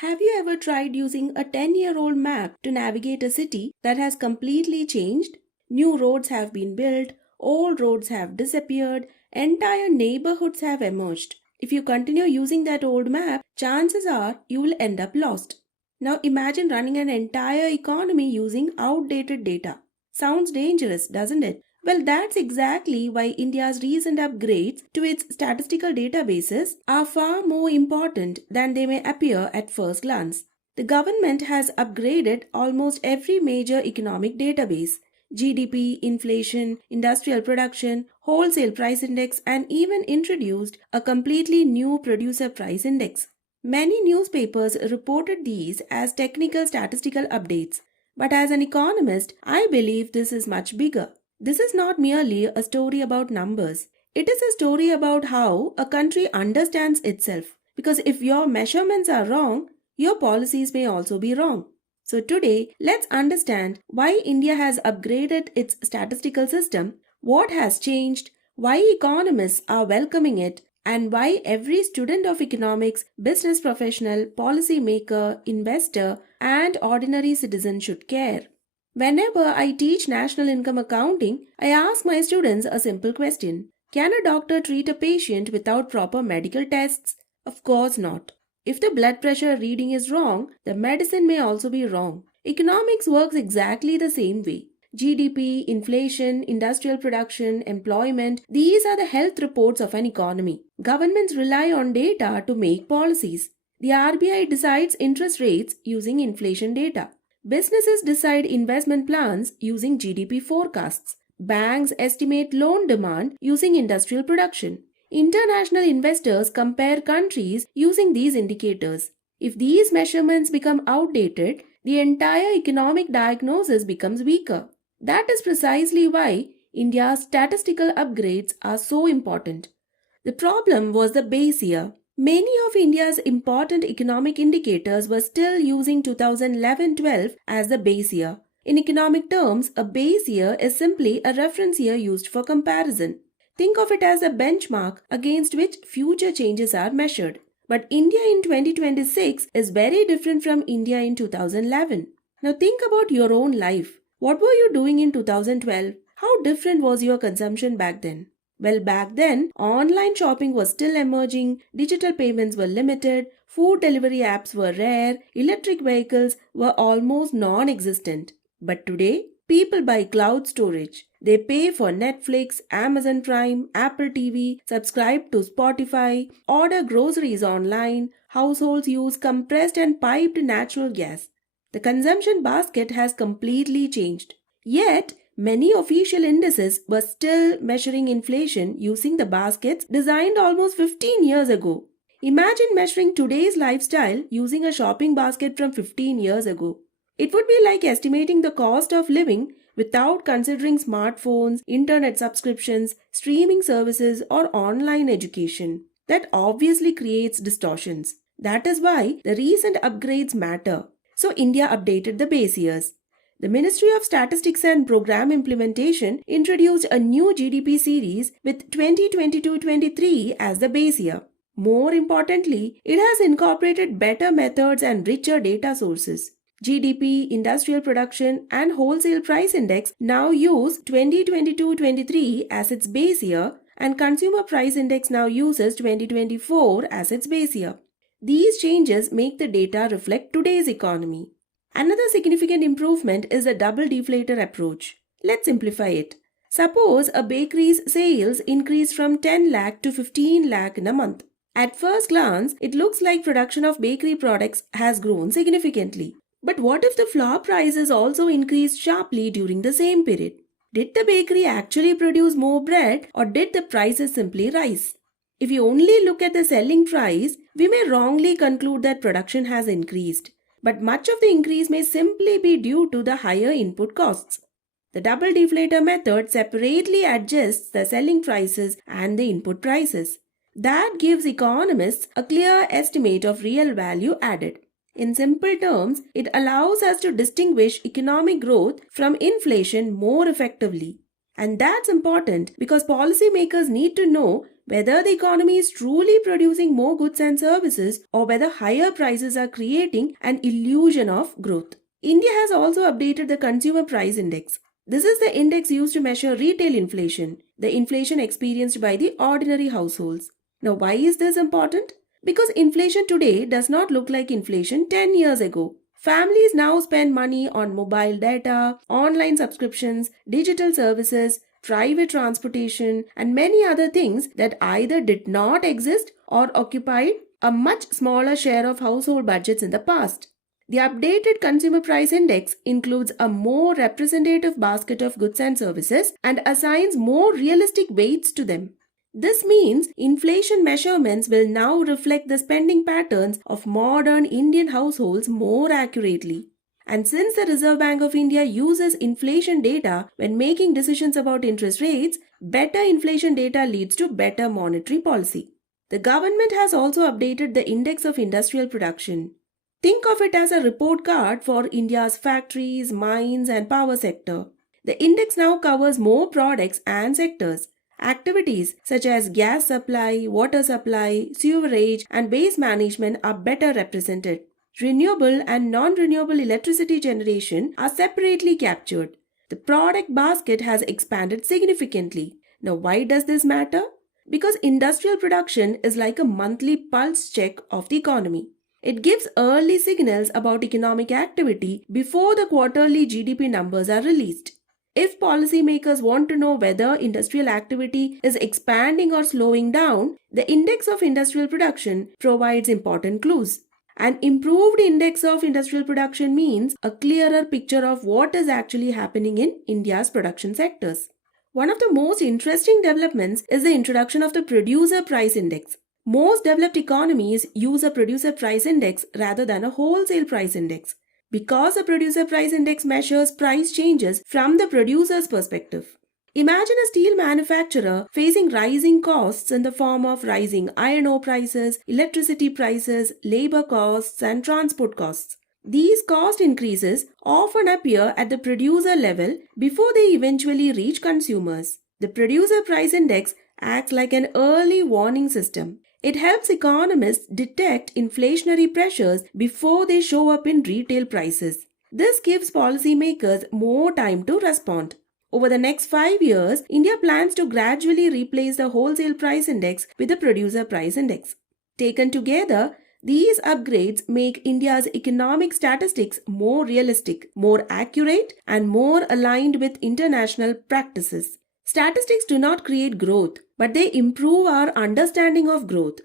Have you ever tried using a 10-year-old map to navigate a city that has completely changed? New roads have been built, old roads have disappeared, entire neighborhoods have emerged. If you continue using that old map, chances are you will end up lost. Now imagine running an entire economy using outdated data. Sounds dangerous, doesn't it? Well, that's exactly why India's recent upgrades to its statistical databases are far more important than they may appear at first glance. The government has upgraded almost every major economic database: GDP, inflation, industrial production, wholesale price index, and even introduced a completely new producer price index. Many newspapers reported these as technical statistical updates, but as an economist, I believe this is much bigger. This is not merely a story about numbers. It is a story about how a country understands itself. Because if your measurements are wrong, your policies may also be wrong. So today, let's understand why India has upgraded its statistical system, what has changed, why economists are welcoming it, and why every student of economics, business professional, policy maker, investor, and ordinary citizen should care. Whenever I teach national income accounting, I ask my students a simple question. Can a doctor treat a patient without proper medical tests? Of course not. If the blood pressure reading is wrong, the medicine may also be wrong. Economics works exactly the same way. GDP, inflation, industrial production, employment, these are the health reports of an economy. Governments rely on data to make policies. The RBI decides interest rates using inflation data. Businesses decide investment plans using GDP forecasts. Banks estimate loan demand using industrial production. International investors compare countries using these indicators. If these measurements become outdated, the entire economic diagnosis becomes weaker. That is precisely why India's statistical upgrades are so important. The problem was the base year. Many of India's important economic indicators were still using 2011-12 as the base year. In economic terms, a base year is simply a reference year used for comparison. Think of it as a benchmark against which future changes are measured. But India in 2026 is very different from India in 2011. Now think about your own life. What were you doing in 2012? How different was your consumption back then? Well, back then, online shopping was still emerging, digital payments were limited, food delivery apps were rare, electric vehicles were almost non-existent. But today, people buy cloud storage. They pay for Netflix, Amazon Prime, Apple TV, subscribe to Spotify, order groceries online, households use compressed and piped natural gas. The consumption basket has completely changed. Yet, many official indices were still measuring inflation using the baskets designed almost 15 years ago. Imagine measuring today's lifestyle using a shopping basket from 15 years ago. It would be like estimating the cost of living without considering smartphones, internet subscriptions, streaming services, or online education. That obviously creates distortions. That is why the recent upgrades matter. So India updated the base years. The Ministry of Statistics and Program Implementation introduced a new GDP series with 2022-23 as the base year. More importantly, it has incorporated better methods and richer data sources. GDP, industrial production, and wholesale price index now use 2022-23 as its base year, and consumer price index now uses 2024 as its base year. These changes make the data reflect today's economy. Another significant improvement is the double deflator approach. Let's simplify it. Suppose a bakery's sales increase from 10 lakh to 15 lakh in a month. At first glance, it looks like production of bakery products has grown significantly. But what if the flour prices also increased sharply during the same period? Did the bakery actually produce more bread, or did the prices simply rise? If you only look at the selling price, we may wrongly conclude that production has increased. But much of the increase may simply be due to the higher input costs. The double deflator method separately adjusts the selling prices and the input prices. That gives economists a clear estimate of real value added. In simple terms, it allows us to distinguish economic growth from inflation more effectively. And that's important because policymakers need to know whether the economy is truly producing more goods and services or whether higher prices are creating an illusion of growth. India has also updated the Consumer Price Index. This is the index used to measure retail inflation, the inflation experienced by the ordinary households. Now, why is this important? Because inflation today does not look like inflation 10 years ago. Families now spend money on mobile data, online subscriptions, digital services, private transportation, and many other things that either did not exist or occupied a much smaller share of household budgets in the past. The updated Consumer Price Index includes a more representative basket of goods and services and assigns more realistic weights to them. This means inflation measurements will now reflect the spending patterns of modern Indian households more accurately. And since the Reserve Bank of India uses inflation data when making decisions about interest rates, better inflation data leads to better monetary policy. The government has also updated the Index of Industrial Production. Think of it as a report card for India's factories, mines, and power sector. The index now covers more products and sectors. Activities such as gas supply, water supply, sewerage, and waste management are better represented. Renewable and non-renewable electricity generation are separately captured. The product basket has expanded significantly. Now, why does this matter? Because industrial production is like a monthly pulse check of the economy. It gives early signals about economic activity before the quarterly GDP numbers are released. If policymakers want to know whether industrial activity is expanding or slowing down, the Index of Industrial Production provides important clues. An improved Index of Industrial Production means a clearer picture of what is actually happening in India's production sectors. One of the most interesting developments is the introduction of the Producer Price Index. Most developed economies use a producer price index rather than a wholesale price index, because a producer price index measures price changes from the producer's perspective. Imagine a steel manufacturer facing rising costs in the form of rising iron ore prices, electricity prices, labor costs, and transport costs. These cost increases often appear at the producer level before they eventually reach consumers. The producer price index acts like an early warning system. It helps economists detect inflationary pressures before they show up in retail prices. This gives policymakers more time to respond. Over the next 5 years, India plans to gradually replace the wholesale price index with the producer price index. Taken together, these upgrades make India's economic statistics more realistic, more accurate, and more aligned with international practices. Statistics do not create growth, but they improve our understanding of growth.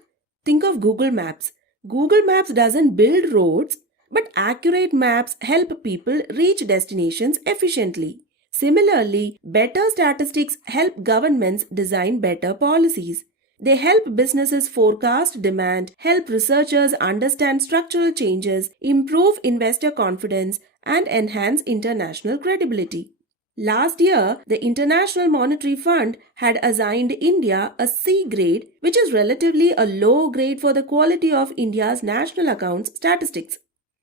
Think of Google Maps. Google Maps doesn't build roads, but accurate maps help people reach destinations efficiently. Similarly, better statistics help governments design better policies. They help businesses forecast demand, help researchers understand structural changes, improve investor confidence, and enhance international credibility. Last year, the International Monetary Fund had assigned India a C grade, which is relatively a low grade for the quality of India's national accounts statistics.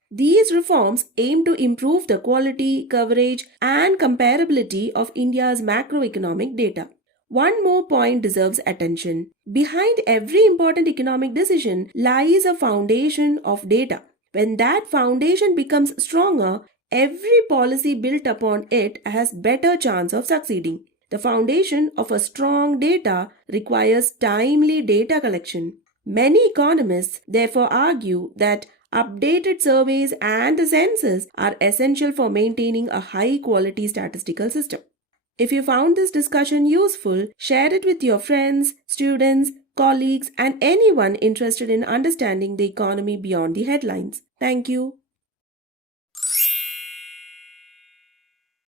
These reforms aim to improve the quality, coverage, and comparability of India's macroeconomic data. One more point deserves attention. Behind every important economic decision lies a foundation of data. When that foundation becomes stronger, every policy built upon it has better chance of succeeding. The foundation of a strong data requires timely data collection. Many economists therefore argue that updated surveys and the census are essential for maintaining a high-quality statistical system. If you found this discussion useful, share it with your friends, students, colleagues, and anyone interested in understanding the economy beyond the headlines. Thank you.